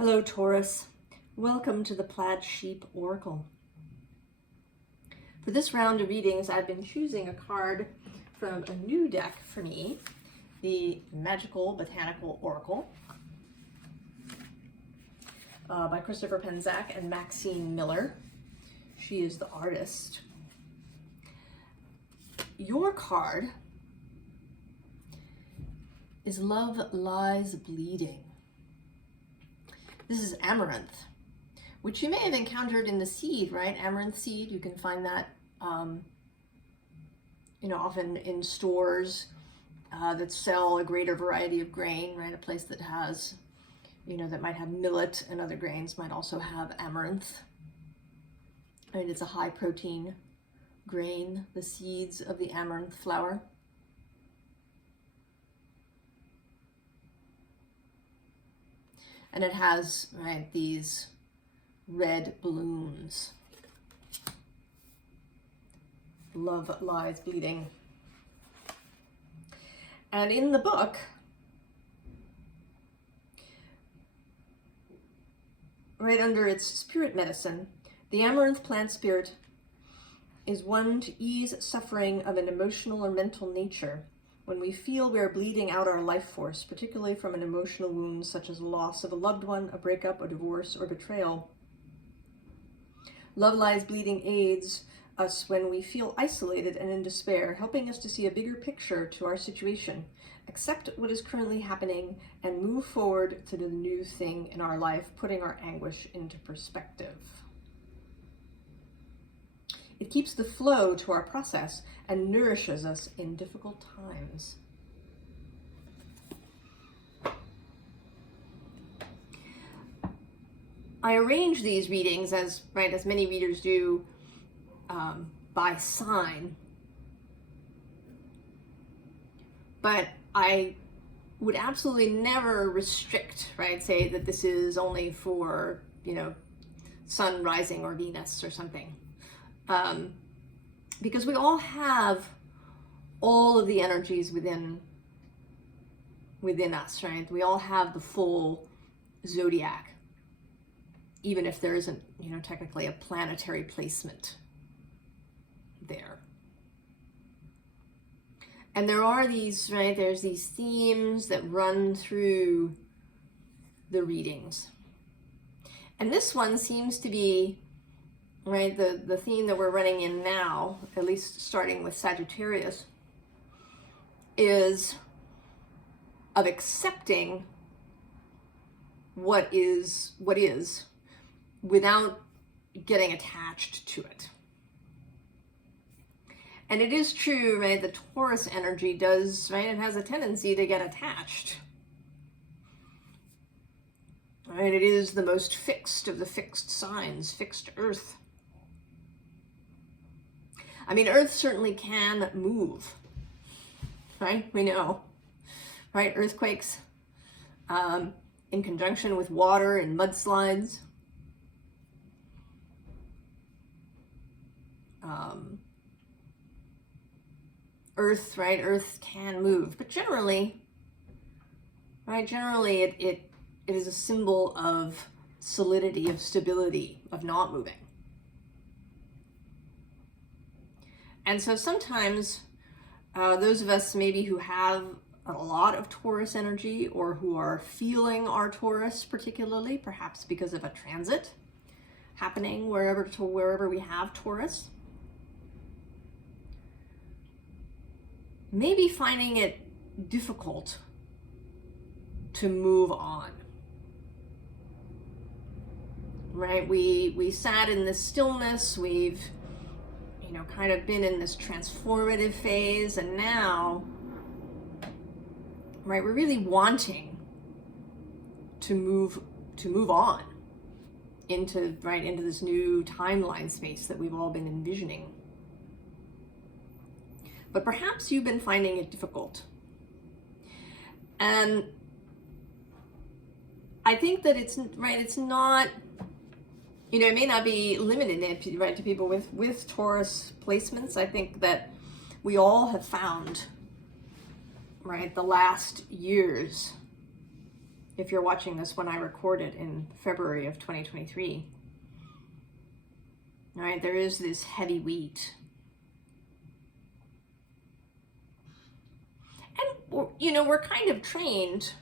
Hello, Taurus. Welcome to the Plaid Sheep Oracle. For this round of readings, I've been choosing a card from a new deck for me, the Magickal Botanical Oracle by Christopher Penczak and Maxine Miller. She is the artist. Your card is Love Lies Bleeding. This is amaranth, which you may have encountered in the seed, right? Amaranth seed, you can find that, often in stores that sell a greater variety of grain, right? A place that has, that might have millet and other grains might also have amaranth. Right? It's a high protein grain, the seeds of the amaranth flower. And it has, right, these red blooms. Love Lies Bleeding. And in the book, right under its spirit medicine, the amaranth plant spirit is one to ease suffering of an emotional or mental nature when we feel we are bleeding out our life force, particularly from an emotional wound such as the loss of a loved one, a breakup, a divorce, or betrayal. Love Lies Bleeding aids us when we feel isolated and in despair, helping us to see a bigger picture to our situation, accept what is currently happening, and move forward to the new thing in our life, putting our anguish into perspective. It keeps the flow to our process and nourishes us in difficult times. I arrange these readings as many readers do by sign, but I would absolutely never restrict, say that this is only for, Sun rising or Venus or something. Because we all have all of the energies within us, right? We all have the full zodiac, even if there isn't, technically a planetary placement there. And there are these, there's these themes that run through the readings. And this one seems to be the theme that we're running in now, at least starting with Sagittarius, is of accepting what is without getting attached to it. And it is true, the Taurus energy does, it has a tendency to get attached. Right, it is the most fixed of the fixed signs, fixed Earth. I mean, Earth certainly can move, right? We know, right? Earthquakes in conjunction with water and mudslides. Earth can move, but generally, it is a symbol of solidity, of stability, of not moving. And so sometimes those of us maybe who have a lot of Taurus energy or who are feeling our Taurus particularly, perhaps because of a transit happening wherever we have Taurus, maybe finding it difficult to move on. Right? We sat in this stillness, we've kind of been in this transformative phase, and now, we're really wanting to move on into this new timeline space that we've all been envisioning. But perhaps you've been finding it difficult. And I think that it's not, it may not be limited to people with Taurus placements. I think that we all have found, the last years, if you're watching this when I record it in February of 2023. All right, there is this heavy weight. And, you know, we're kind of trained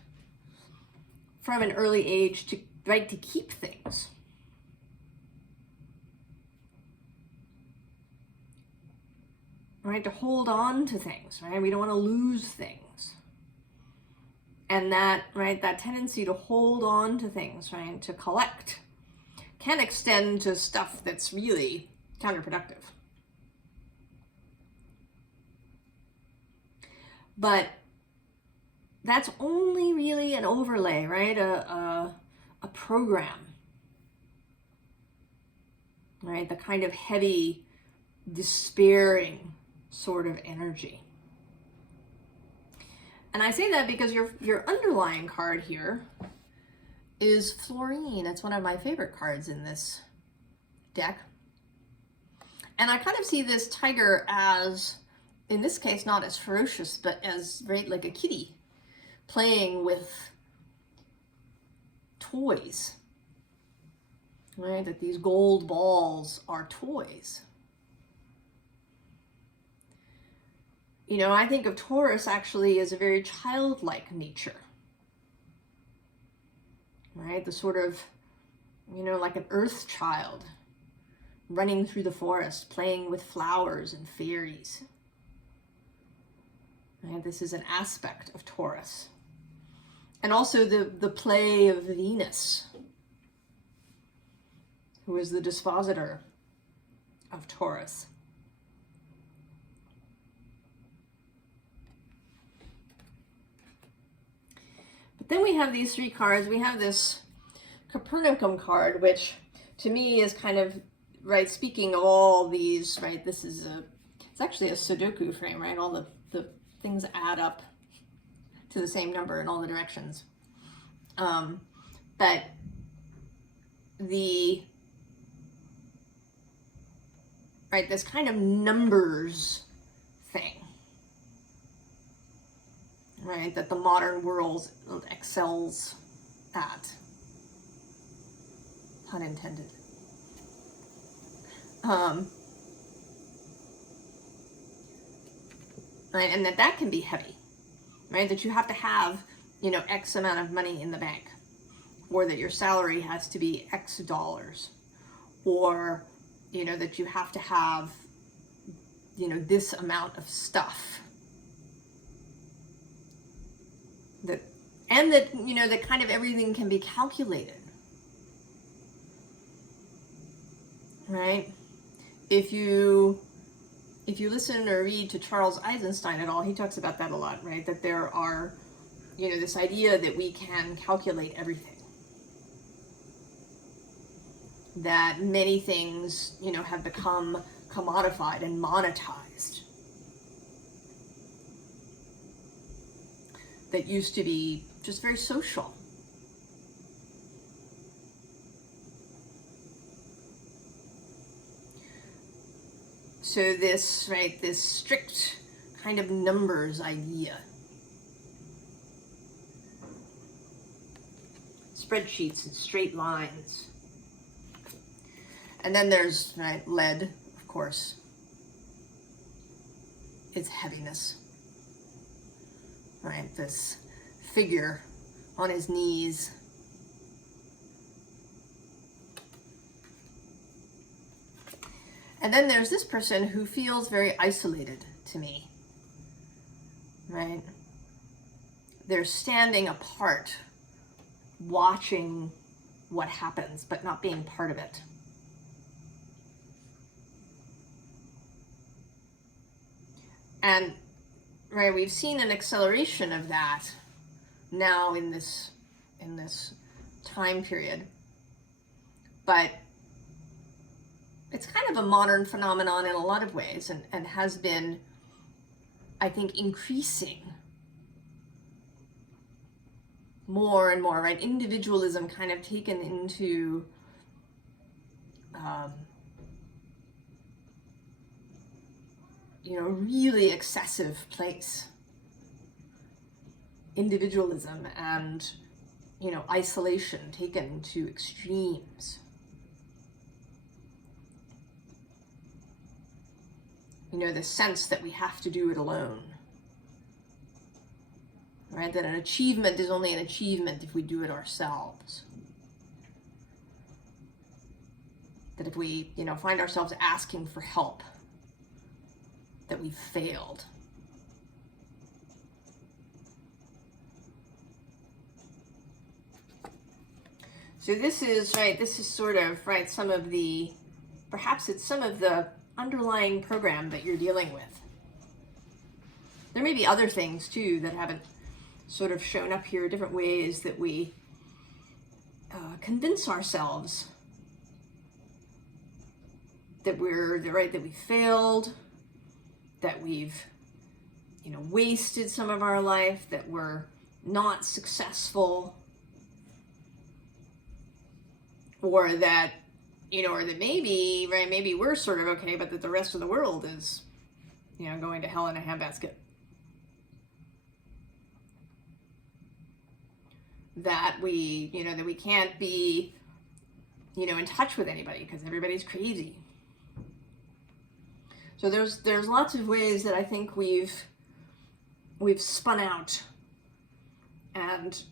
from an early age to, right, to keep things. Right, to hold on to things, right? We don't want to lose things. And that, right, that tendency to hold on to things, right, to collect, can extend to stuff that's really counterproductive. But that's only really an overlay, right? A program, right? The kind of heavy, despairing sort of energy. And I say that because your underlying card here is Fluorine. It's one of my favorite cards in this deck. And I kind of see this tiger as, in this case, not as ferocious, but as, right, like a kitty playing with toys. Right, that these gold balls are toys. You know, I think of Taurus actually as a very childlike nature. Right, the sort of, you know, like an earth child running through the forest, playing with flowers and fairies. Right, this is an aspect of Taurus. And also the play of Venus, who is the dispositor of Taurus. But then we have these three cards. We have this Copernicum card, which to me is kind of, right, speaking of all these, right, this is it's actually a Sudoku frame, right? All the things add up to the same number in all the directions. But right, this kind of numbers thing, right, that the modern world excels at, pun intended. Right, and that can be heavy, right, that you have to have, you know, X amount of money in the bank, or that your salary has to be X dollars, or, you know, that you have to have, you know, this amount of stuff. And that, you know, that kind of everything can be calculated. Right? If you listen or read to Charles Eisenstein at all, he talks about that a lot, right? That there are, you know, this idea that we can calculate everything. That many things, you know, have become commodified and monetized. That used to be just very social. So this, right, this strict kind of numbers idea. Spreadsheets and straight lines. And then there's, right, lead, of course. It's heaviness. Right, this figure on his knees. And then there's this person who feels very isolated to me. Right? They're standing apart, watching what happens, but not being part of it. And right, we've seen an acceleration of that now in this time period. But it's kind of a modern phenomenon in a lot of ways, and has been, I think, increasing more and more, right? Individualism kind of taken into you know, really excessive place. Individualism and isolation taken to extremes. The sense that we have to do it alone. Right? That an achievement is only an achievement if we do it ourselves. That if we, find ourselves asking for help, that we've failed. So this is sort of, perhaps it's some of the underlying program that you're dealing with. There may be other things too that haven't sort of shown up here, different ways that we convince ourselves that that we failed, that we've, wasted some of our life, that we're not successful, or that, or that maybe we're sort of okay, but that the rest of the world is, going to hell in a handbasket. That we can't be, in touch with anybody because everybody's crazy. So there's lots of ways that I think we've spun out, and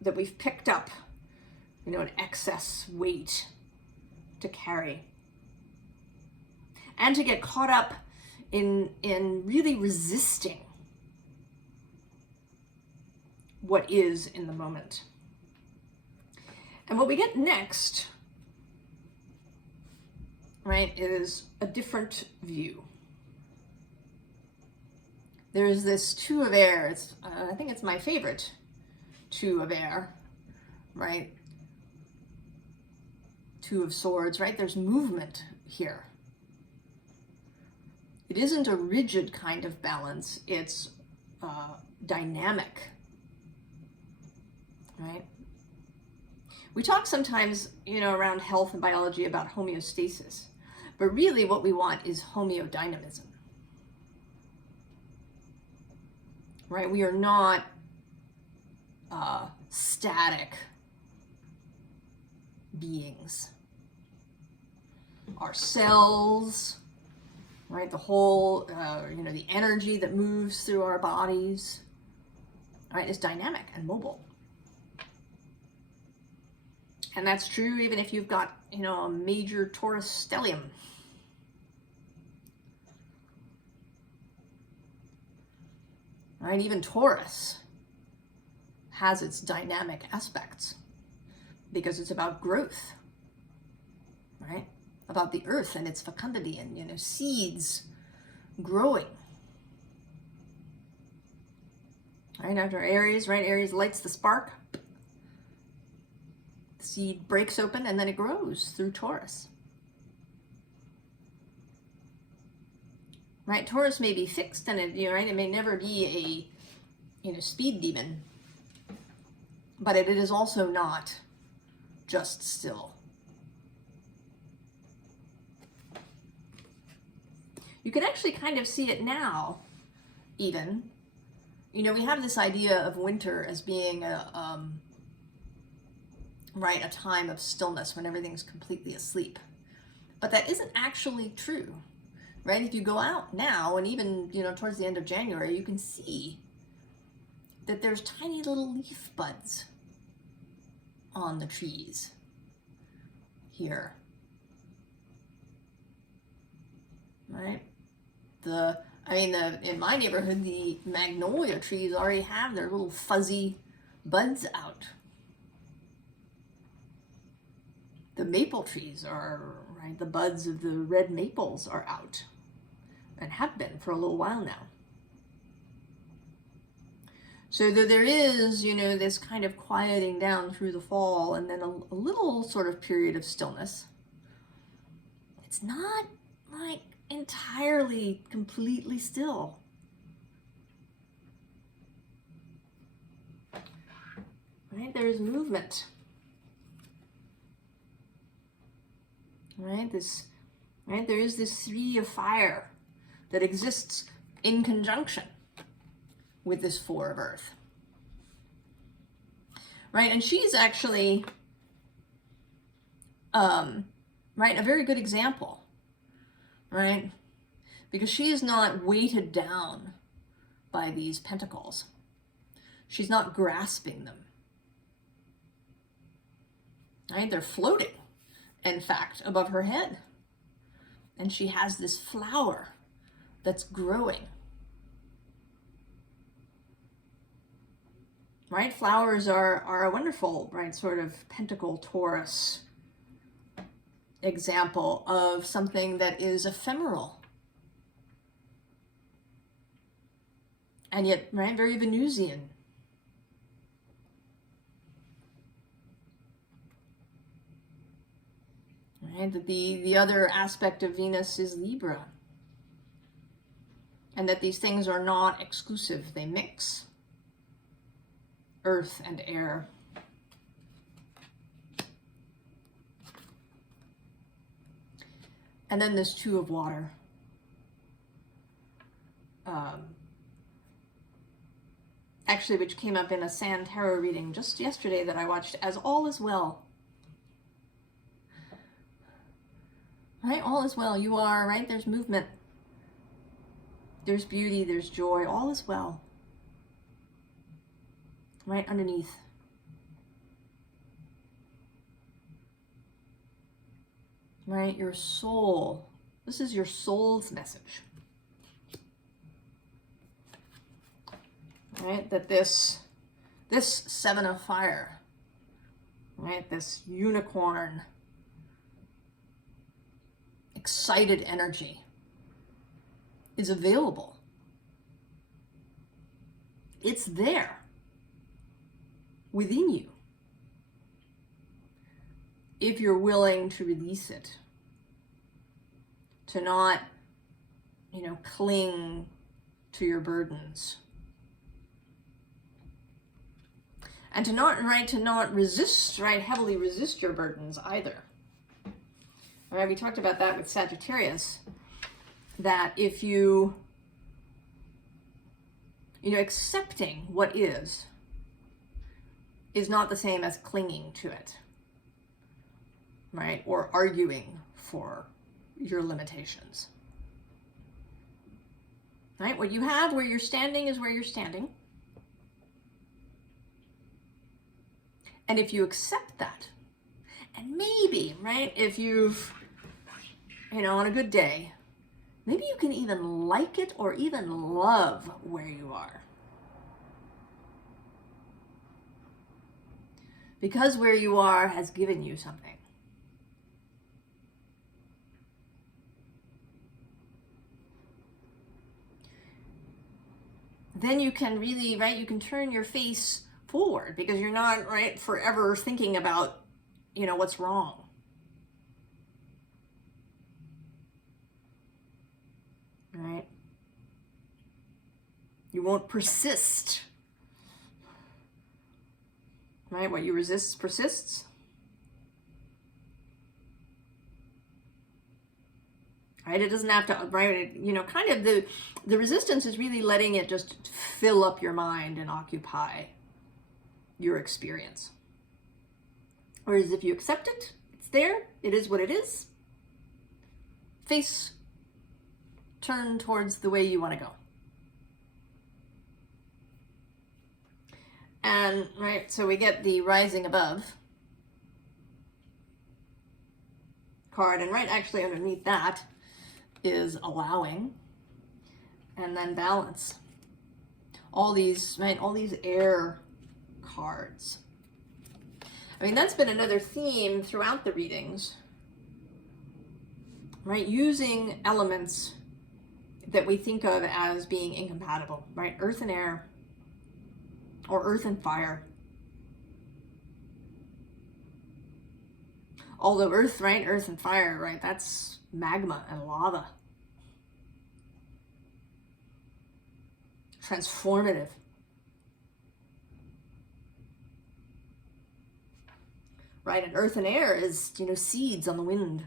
that we've picked up, an excess weight to carry, and to get caught up in really resisting what is in the moment. And what we get next, is a different view. There's this two of air. I think it's my favorite two of air, right? Two of swords, right? There's movement here. It isn't a rigid kind of balance. It's dynamic, right? We talk sometimes, around health and biology about homeostasis, but really what we want is homeodynamism, right? We are not static beings. Our cells, right? The whole, the energy that moves through our bodies, right, is dynamic and mobile. And that's true even if you've got, a major Taurus stellium. Right? Even Taurus has its dynamic aspects because it's about growth, right? About the earth and its fecundity and, seeds growing. Right? After Aries, right? Aries lights the spark. The seed breaks open and then it grows through Taurus. Right? Taurus may be fixed and it may never be a speed demon, but it is also not just still. You can actually kind of see it now, even. We have this idea of winter as being a time of stillness when everything's completely asleep. But that isn't actually true, right? If you go out now, and even, towards the end of January, you can see that there's tiny little leaf buds on the trees here, right? In my neighborhood, the magnolia trees already have their little fuzzy buds out. The maple trees are, right, the buds of the red maples are out and have been for a little while now. So there is, this kind of quieting down through the fall and then a little sort of period of stillness. It's not like entirely, completely still. Right? There's movement. Right? There is this three of fire that exists in conjunction with this four of earth. right? And she's actually, right, a very good example, right? Because she is not weighted down by these pentacles. She's not grasping them, right? They're floating, in fact, above her head. And she has this flower that's growing. Right? Flowers are a wonderful, right, sort of pentacle Taurus example of something that is ephemeral. And yet, right, very Venusian. Right? That the other aspect of Venus is Libra. And that these things are not exclusive. They mix. Earth and air. And then this Two of Water. Actually, which came up in a Sand Tarot reading just yesterday that I watched, as All Is Well. Right? All is well. You are, right? There's movement. There's beauty. There's joy. All is well. Right underneath. Right? Your soul. This is your soul's message. Right? That this Seven of Fire, right? This unicorn, excited energy is available. It's there within you if you're willing to release it, to not, cling to your burdens, and to not resist, heavily resist your burdens either. All right, we talked about that with Sagittarius, that if you, accepting what is not the same as clinging to it, right? Or arguing for your limitations. Right? What you have, where you're standing, is where you're standing. And if you accept that, and maybe, right, if you've, on a good day, maybe you can even like it or even love where you are. Because where you are has given you something. Then you can really, you can turn your face forward, because you're not, forever thinking about, what's wrong. Right? You won't persist. Right? What you resist persists. Right? It doesn't have to, kind of the resistance is really letting it just fill up your mind and occupy your experience. Whereas if you accept it, it's there, it is what it is. Face turn towards the way you want to go. And, so we get the Rising Above card, and actually underneath that is Allowing, and then Balance. All these, all these air cards. That's been another theme throughout the readings, using elements that we think of as being incompatible, Earth and air, or earth and fire. Although earth and fire, that's magma and lava. Transformative. And earth and air is, seeds on the wind.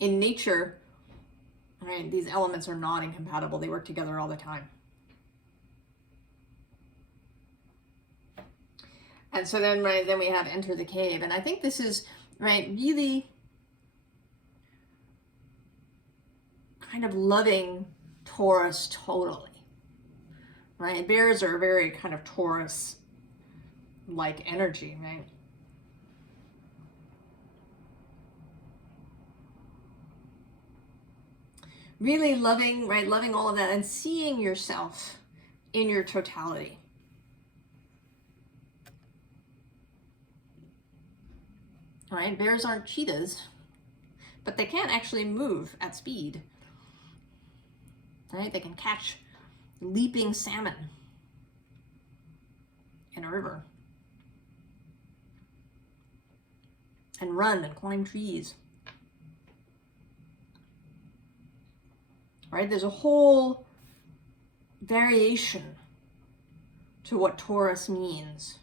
In nature, these elements are not incompatible. They work together all the time. And so then, right, then we have enter the cave. And I think this is, right, really kind of loving Taurus totally, right? Bears are very kind of Taurus-like energy, right? Really loving, right, loving all of that and seeing yourself in your totality. Right? Bears aren't cheetahs, but they can actually move at speed. Right? They can catch leaping salmon in a river and run and climb trees. Right? There's a whole variation to what Taurus means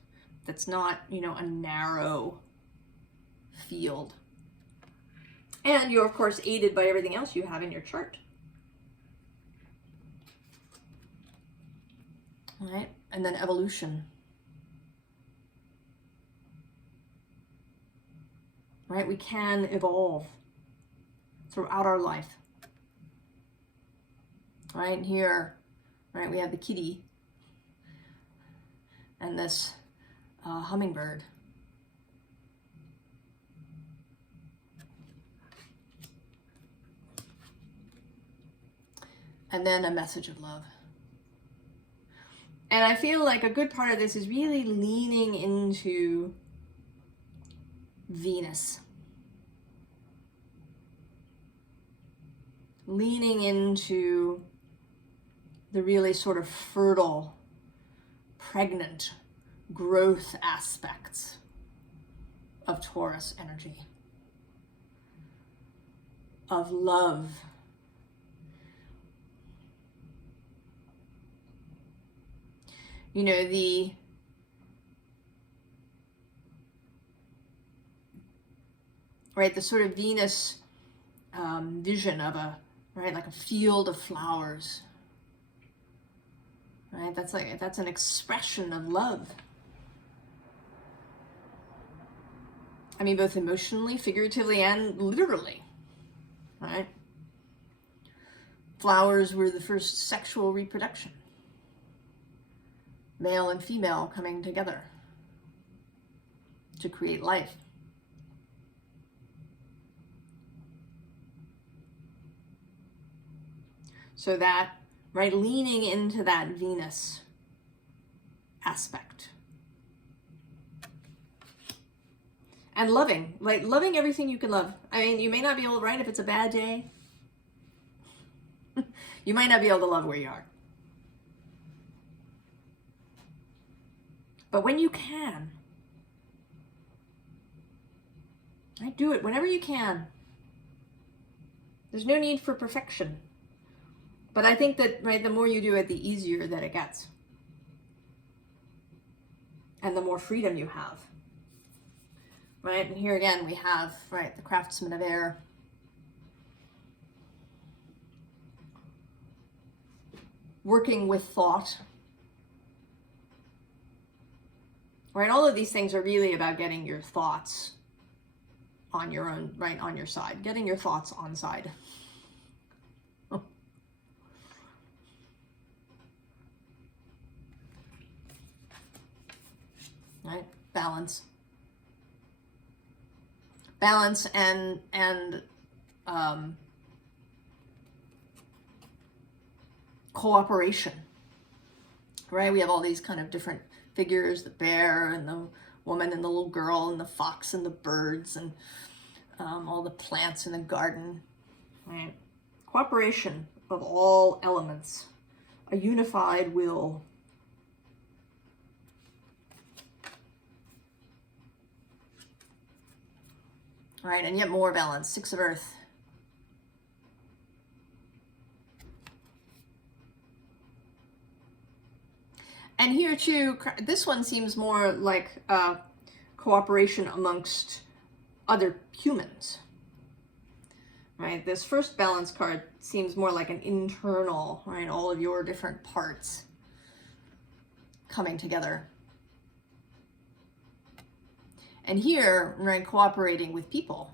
that's not, you know, a narrow field. And you're, of course, aided by everything else you have in your chart. All right? And then evolution. Right? We can evolve throughout our life. Right here, right, we have the kitty and this hummingbird. And then a message of love. And I feel like a good part of this is really leaning into Venus. Leaning into the really sort of fertile, pregnant growth aspects of Taurus energy, of love. You know, the sort of Venus vision of like a field of flowers. Right? That's an expression of love. I mean, both emotionally, figuratively, and literally. Right? Flowers were the first sexual reproduction. Male and female coming together to create life. So that, right, leaning into that Venus aspect. And loving, like loving everything you can love. I mean, you may not be able to, right, if it's a bad day, you might not be able to love where you are. But when you can, right, do it whenever you can. There's no need for perfection. But I think that, right, the more you do it, the easier that it gets. And the more freedom you have. Right, and here again we have, right, the craftsman of air. Working with thought. Right, all of these things are really about getting your thoughts on your own, right, on your side. Getting your thoughts on side. Right, balance. Balance and cooperation. Right, we have all these kind of different figures, the bear and the woman and the little girl and the fox and the birds and all the plants in the garden. Right, cooperation of all elements, a unified will. Right, and yet more balance. Six of Earth. And here too, this one seems more like cooperation amongst other humans. Right, this first balance card seems more like an internal, right, all of your different parts coming together. And here, right, cooperating with people.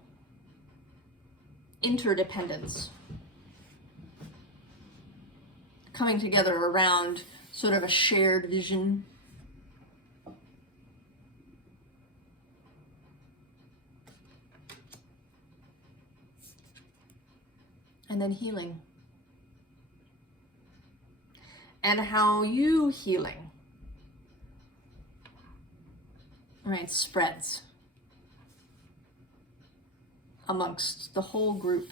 Interdependence. Coming together around sort of a shared vision. And then healing. And how you healing, right, spreads amongst the whole group.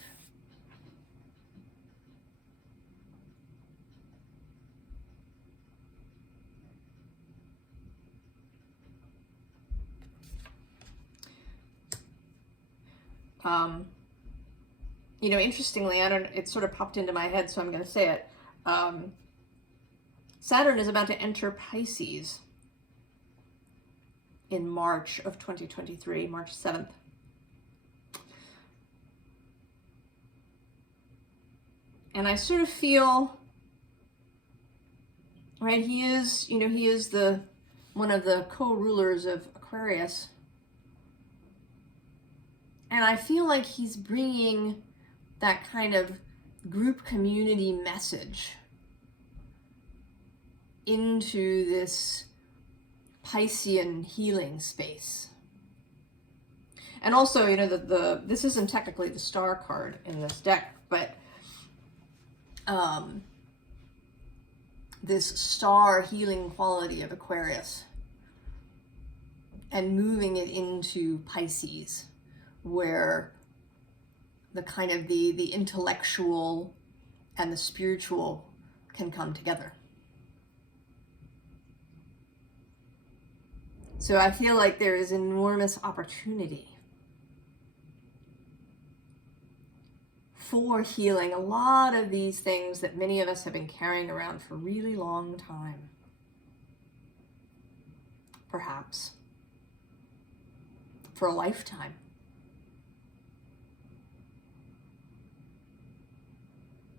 You know, interestingly, it sort of popped into my head, so I'm going to say it. Saturn is about to enter Pisces in March of 2023, March 7th. And I sort of feel, right, he is one of the co-rulers of Aquarius. And I feel like he's bringing that kind of group community message into this Piscean healing space. And also, you know, this isn't technically the star card in this deck, but this star healing quality of Aquarius and moving it into Pisces, where the kind of the intellectual and the spiritual can come together. So I feel like there is enormous opportunity for healing a lot of these things that many of us have been carrying around for a really long time. Perhaps for a lifetime.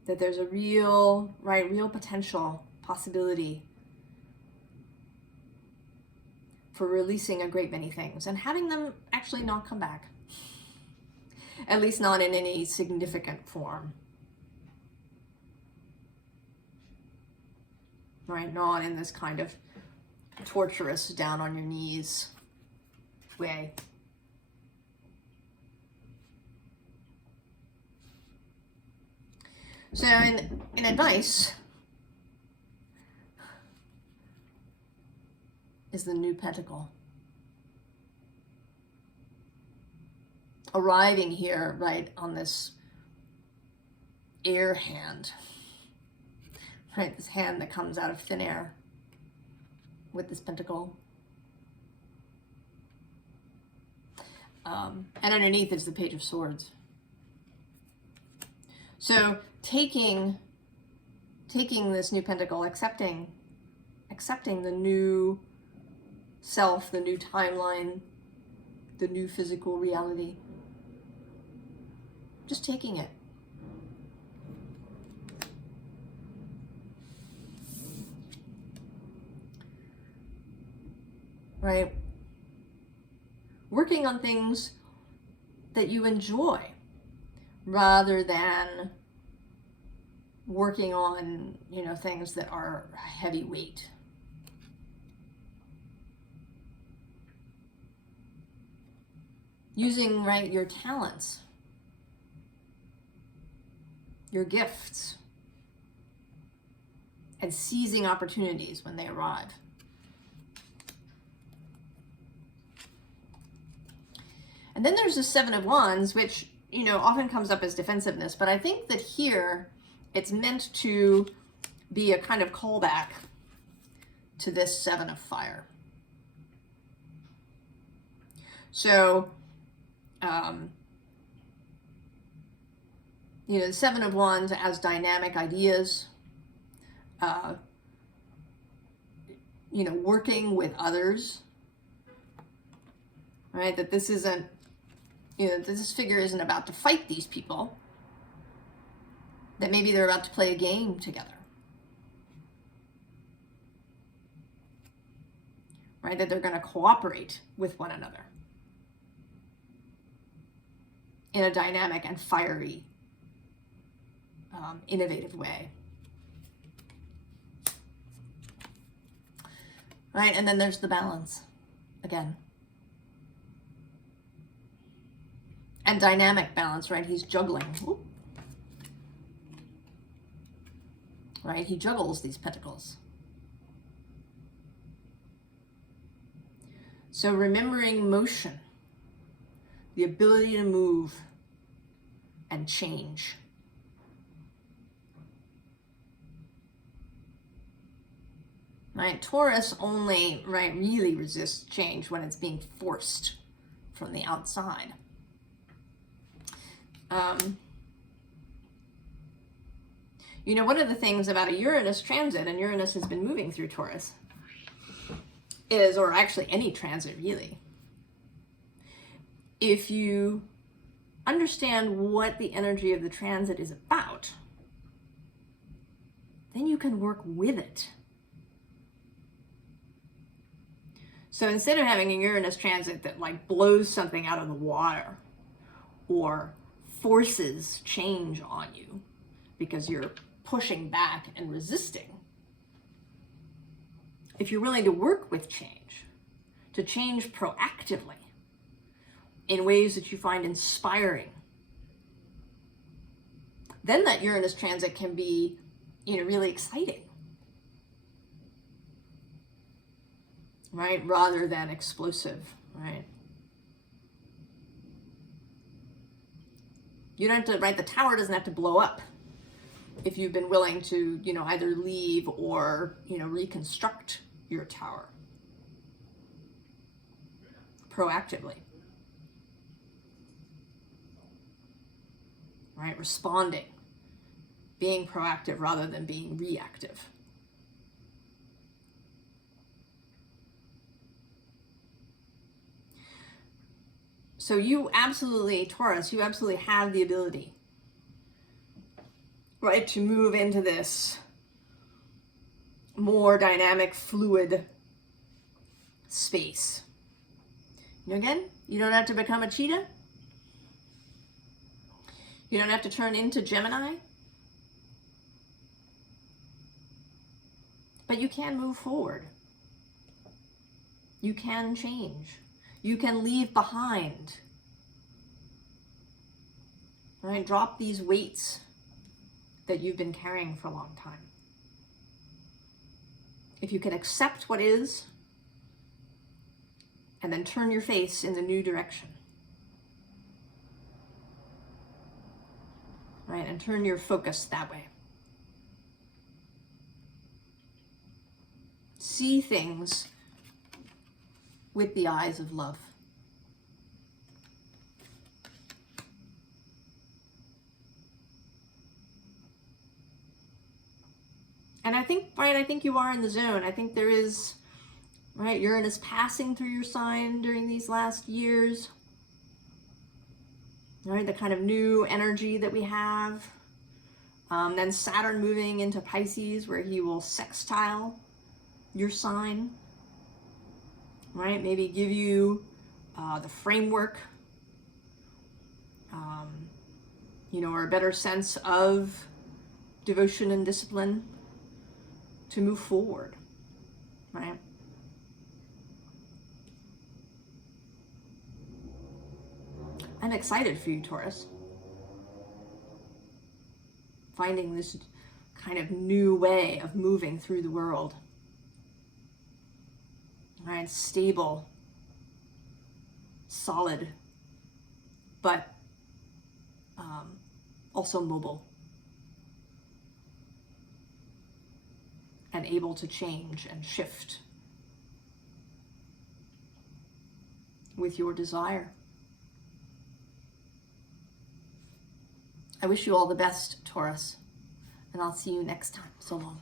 That there's a real potential, possibility for releasing a great many things and having them actually not come back. At least not in any significant form. Right? Not in this kind of torturous, down on your knees way. So in advice is the new pentacle. Arriving here, right, on this air hand. Right, this hand that comes out of thin air with this pentacle. And underneath is the Page of Swords. So taking this new pentacle, accepting the new self, the new timeline, the new physical reality. Just taking it. Right? Working on things that you enjoy rather than working on, you know, things that are heavy weight. Using, right, your talents, your gifts, and seizing opportunities when they arrive. And then there's the Seven of Wands, which, you know, often comes up as defensiveness, but I think that here it's meant to be a kind of callback to this Seven of Fire. So, you know, the Seven of Wands as dynamic ideas, you know, working with others, right? That this isn't, you know, this figure isn't about to fight these people, that maybe they're about to play a game together, right? That they're going to cooperate with one another. in a dynamic and fiery, innovative way. Right, and then there's the balance again. And dynamic balance, right? He's juggling. Whoop. Right, he juggles these pentacles. So remembering motion, the ability to move and change. Right, Taurus only, right, really resists change when it's being forced from the outside. You know, one of the things about a Uranus transit, and Uranus has been moving through Taurus, is, or actually any transit really, if you understand what the energy of the transit is about, then you can work with it. So instead of having a Uranus transit that like blows something out of the water or forces change on you because you're pushing back and resisting, if you're willing to work with change, to change proactively in ways that you find inspiring, then that Uranus transit can be, you know, really exciting, right? Rather than explosive, right? You don't have to, right? The tower doesn't have to blow up if you've been willing to, you know, either leave or, you know, reconstruct your tower proactively, right? Responding, being proactive rather than being reactive. So you absolutely, Taurus, you absolutely have the ability, right, to move into this more dynamic, fluid space. You know, again, you don't have to become a cheetah. You don't have to turn into Gemini. But you can move forward. You can change. You can leave behind. Right? Drop these weights that you've been carrying for a long time. If you can accept what is, and then turn your face in the new direction. Right? And turn your focus that way. See things with the eyes of love. And I think, right, I think you are in the zone. I think there is, right, Uranus passing through your sign during these last years. Right, the kind of new energy that we have. Then Saturn moving into Pisces, where he will sextile your sign. Right, maybe give you the framework, you know, or a better sense of devotion and discipline to move forward, right? I'm excited for you, Taurus. Finding this kind of new way of moving through the world. Right? Stable, solid, but also mobile. And able to change and shift with your desire. I wish you all the best, Taurus, and I'll see you next time. So long.